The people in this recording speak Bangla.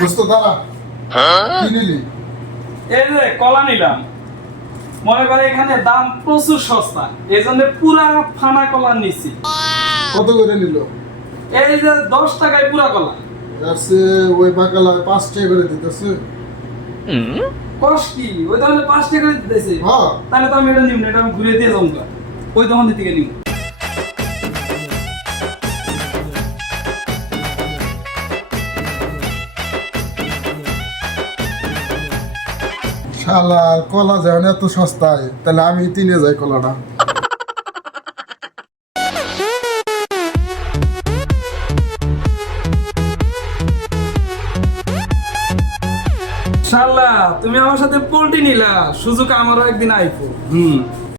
দোস্ত দাঁড়া, কি নিলি? এই যে কলা নিলাম, মনে করে এখানে দাম প্রচুর সস্তা, এই জন্য পুরা ফানা কলা নিছি। কত করে নিল? এই যে 10 টাকায় পুরা কলা। আছে ওই বাকালা 5 টাকা করে দিতেছে। কষ্ট কি ওই দোকানে 5 টাকা করে দিতেছে? হ্যাঁ। তাহলে তো আমি এটা নিব না, এটা আমি ঘুরে দিয়ে যাবো, ওই দোকান থেকে নিব। শালা কলা যায় এত সস্তায়, তাহলে আমি 3-এ যাই কলাটা। শালা তুমি আমার সাথে পোল্ট্রি নিলা, সুযোগ আমারও একদিন আইপো।